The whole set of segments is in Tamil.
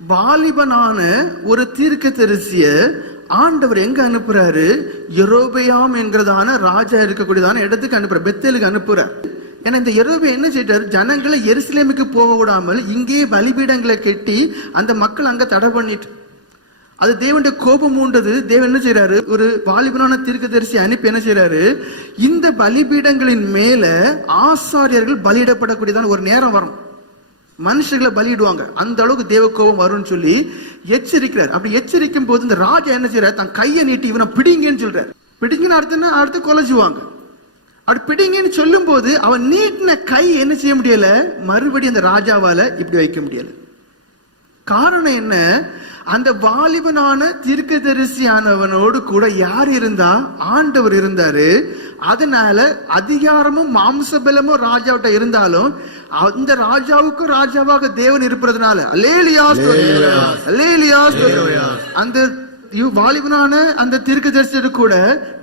வாலிபனான ஒரு தீர்க்க தரிசிய ஆண்டவர் எங்க அனுப்புறாரு? எரோபயாம் என்கிறதான ராஜா இருக்கக்கூடியதான இடத்துக்கு அனுப்புற பெத்தேலுக்கு அனுப்புறார் ஏன்னா இந்த எரோபே என்ன செய்தார்? ஜனங்களை எருசலேமுக்கு போக விடாமல் இங்கேயே பலிபீடங்களை கட்டி அந்த மக்கள் அங்க தடை பண்ணிட்டு. அது தேவனுடைய கோபம் உண்டது தேவன் என்ன செய்யறாரு ஒரு வாலிபனான தீர்க்கதரிசி அனுப்பி என்ன செய்யறாரு இந்த பலிபீடங்களின் மேல ஆசாரியர்கள் பலியிடப்படக்கூடியதான ஒரு நேரம் வரும். மனுஷர்களை பலியிடுவாங்க. அந்த அளவுக்கு தேவக்கோபம் வரும்னு சொல்லி எச்சரிக்கிறார். அப்படி எச்சரிக்கும் போது இந்த ராஜா என்ன செய்யறாரு தன் கையை நீட்டி இவனை பிடிங்கன்னு சொல்றாரு. பிடிங்கன்னு அடுத்து அடுத்து கொலைச்சுவாங்க அப்படி பிடிங்கன்னு சொல்லும் போது அவன் நீட்டின கை என்ன செய்ய முடியல? மறுபடியும் அந்த ராஜாவால இப்படி வைக்க முடியலை. காரணம் என்ன? அந்த வாலிபனான தீர்க்கதரிசியானவனோடு கூட யார் இருந்தா? ஆண்டவர் இருந்தாரு. அதனால அதிகாரமும் மாம்சபலமும் ராஜாவிட்ட இருந்தாலும் அந்த ராஜாவுக்கு ராஜாவாக தேவன் இருப்பதுனால அல்லேலியா அல்லேலியா அந்த வாலிபனான அந்த தீர்க்கதரிசியோடு கூட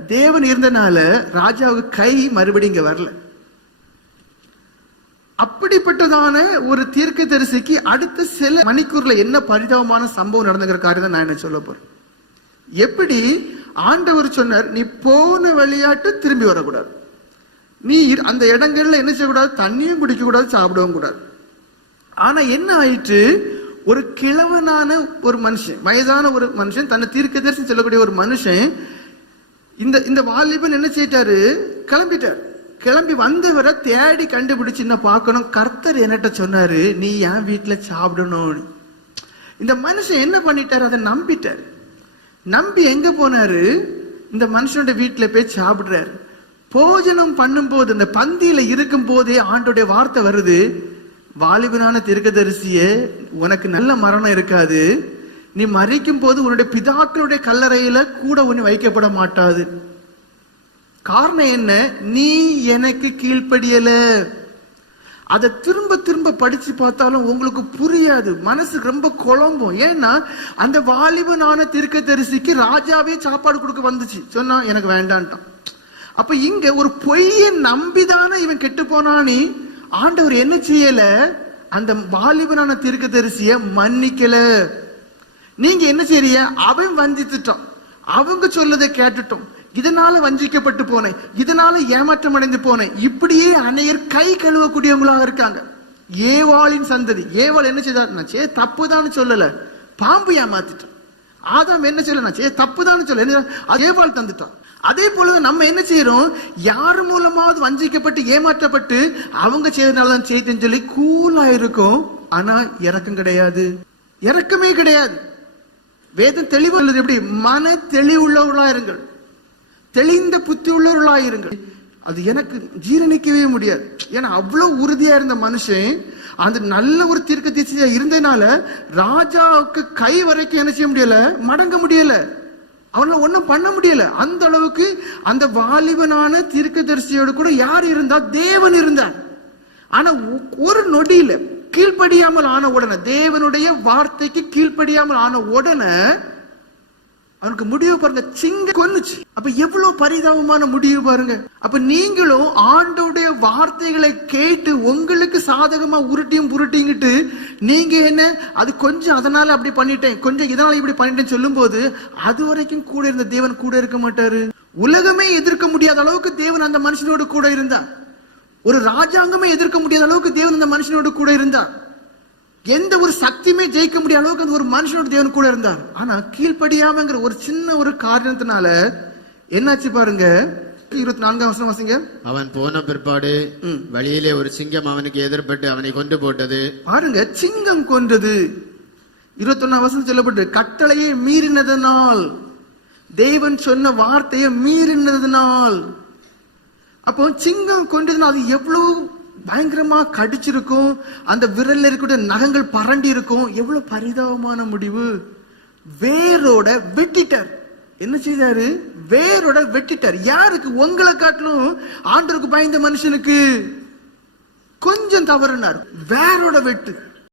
தேவன் இருந்தனால ராஜாவுக்கு கை மறுபடியும் இங்க வரல. அப்படிப்பட்டதான ஒரு தீர்க்க தரிசிக்கு அடுத்த சில மணிக்கூர்ல என்ன பரிதாபமான சம்பவம் நடந்துகிற காரியம் தான் நான் என்ன சொல்ல போறேன்? எப்படி ஆண்டவர் சொன்னார் நீ போன வழியாட்டு திரும்பி வரக்கூடாது. நீ இரு- அந்த இடங்கள்ல என்ன செய்யக்கூடாது? தண்ணியும் குடிக்க கூடாது சாப்பிடவும் கூடாது. ஆனா என்ன ஆயிற்று? ஒரு கிழவனான ஒரு மனுஷன் வயதான ஒரு மனுஷன் தன்னை தீர்க்க தரிசி சொல்லக்கூடிய ஒரு மனுஷன் இந்த இந்த வாலிபன் என்ன செய்யிட்டாரு? கிளம்பிட்டார். கிளம்பி வந்தவரை தேடி கண்டுபிடிச்சு என்ன பார்க்கணும். கர்த்தர் என்னட்ட சொன்னாரு நீ என் வீட்டில் சாப்பிடணும். இந்த மனுஷன் என்ன பண்ணிட்டாரு? அதை நம்பிட்டார். நம்பி எங்க போனாரு? இந்த மனுஷனுடைய வீட்டில் போய் சாப்பிடுறாரு. போஜனம் பண்ணும்போது இந்த பந்தியில இருக்கும் போதே ஆண்டோடைய வார்த்தை வருது. வாலிபனான தீர்க்கதரிசியே உனக்கு நல்ல மரணம் இருக்காது. நீ மறிக்கும் போது உன்னுடைய பிதாக்களுடைய கல்லறையில கூட ஒன்று வைக்கப்பட மாட்டாது. காரணம் என்ன? நீ எனக்கு கீழ்ப்படியல. அதை திரும்ப திரும்ப படிச்சு பார்த்தாலும் உங்களுக்கு புரியாது. மனசு ரொம்ப குழம்பும். ஏன்னா அந்த வாலிபனான தீர்க்கதரிசிக்கு ராஜாவே சாப்பாடு கொடுக்க வந்துச்சு. சொன்னா எனக்கு வேண்டான்ட்டான். அப்ப இங்க ஒரு பொய்யை நம்பிதானே இவன் கெட்டு போனானி? ஆண்டவர் என்ன செய்யல? அந்த வாலிபனான தீர்க்கதரிசிய மன்னிக்கல. நீங்க என்ன செய்றீங்க? அவன் வந்தித்துட்டான் அவங்க சொல்லதை கேட்டுட்டோம். இதனால வஞ்சிக்கப்பட்டு போனேன். இதனால ஏமாற்றம் அடைந்து போனேன். இப்படியே அநேகர் கை கழுவக்கூடியவங்களாக இருக்காங்க. ஏவாளின் சந்ததி. ஏவாள் என்ன செய்தார் நான் சே தப்புதான்னு சொல்லல. பாம்பு ஏமாத்திட்டான் ஆதாம் என்ன சொல்ல நான் சே தப்புதான்னு சொல்ல ஏவாள் தந்துட்டான் அதே போல நம்ம என்ன செய்யறோம்? யார் மூலமாவது வஞ்சிக்கப்பட்டு ஏமாற்றப்பட்டு அவங்க செய்தனாலதான் செய்துன்னு சொல்லி கூலா இருக்கும் ஆனா இறக்கம் கிடையாது. இறக்கமே கிடையாது. வேதம் தெளிவு எப்படி? மன தெளிவுள்ளவர்களா இருங்கள். தெளிந்த புத்தி உள்ளவர்களா இருங்கள். அது எனக்கு ஜீரணிக்கவே முடியாது. ஏன்னா அவ்வளவு உறுதியா இருந்த மனுஷன் அந்த நல்ல ஒரு தீர்க்க திசையா இருந்ததுனால ராஜாவுக்கு கை வரைக்கும் என்ன செய்ய முடியல? மடங்க முடியல. அவனால ஒன்றும் பண்ண முடியல. அந்த அளவுக்கு அந்த வாலிபனான தீர்க்கதரிசியோடு கூட யார் இருந்தா? தேவன் இருந்தார். ஆனா ஒரு நொடியில கீழ்ப்படியாமல் ஆன உடனே தேவனுடைய வார்த்தைக்கு கீழ்ப்படியாமல் ஆன உடனே அவனுக்கு முடிவு பாருங்க சிங்க கொன்னுச்சு. அப்ப எவ்வளவு பரிதாபமான முடிவு பாருங்க. அப்ப நீங்களும் ஆண்டோடைய வார்த்தைகளை கேட்டு உங்களுக்கு சாதகமா உருட்டியும் புருட்டிங்கிட்டு நீங்க என்ன அது கொஞ்சம் அதனால அப்படி பண்ணிட்டேன் கொஞ்சம் இதனால இப்படி பண்ணிட்டேன்னு சொல்லும்போது அது வரைக்கும் கூட இருந்த தேவன் கூட இருக்க மாட்டாரு. உலகமே எதிர்க்க முடியாத அளவுக்கு தேவன் அந்த மனுஷனோடு கூட இருந்தார். ஒரு ராஜாங்கமே எதிர்க்க முடியாத அளவுக்கு தேவன் அந்த மனுஷனோடு கூட இருந்தார். எந்த ஒரு சக்தியுமே ஜெயிக்க முடியாத அளவுக்கு அந்த ஒரு மனுஷனோட தேவன் கூட இருந்தார். ஆனா கீழ்ப்படியாமங்கிற ஒரு சின்ன ஒரு காரணத்தினால என்னாச்சு பாருங்க? இருபத்தி நான்காம் வருஷம் வாசிங்க. அவன் போன பிற்பாடு வழியிலே ஒரு சிங்கம் அவனுக்கு எதிர்பட்டு அவனை கொண்டு போட்டது. பாருங்க சிங்கம் கொன்றது. இருபத்தொன்னாம் வருஷம் சொல்லப்பட்டு கட்டளையை மீறினதனால் தேவன் சொன்ன வார்த்தையை மீறினதனால். அப்போ சிங்கம் கொண்டதுன்னா அது எவ்வளவு பயங்கரமா கடிச்சிருக்கும். அந்த விரல்ல இருக்கக்கூடிய நகங்கள் பரண்டி இருக்கும். எவ்வளவு பரிதாபமான முடிவு. வேரோட வெட்டிட்டார். என்ன செய்தாரு? வேரோட வெட்டிட்டார். யாருக்கு? உங்களை காட்டிலும் ஆண்டருக்கு பயந்த மனுஷனுக்கு. கொஞ்சம் தவறுனார். வேரோட வெட்டு.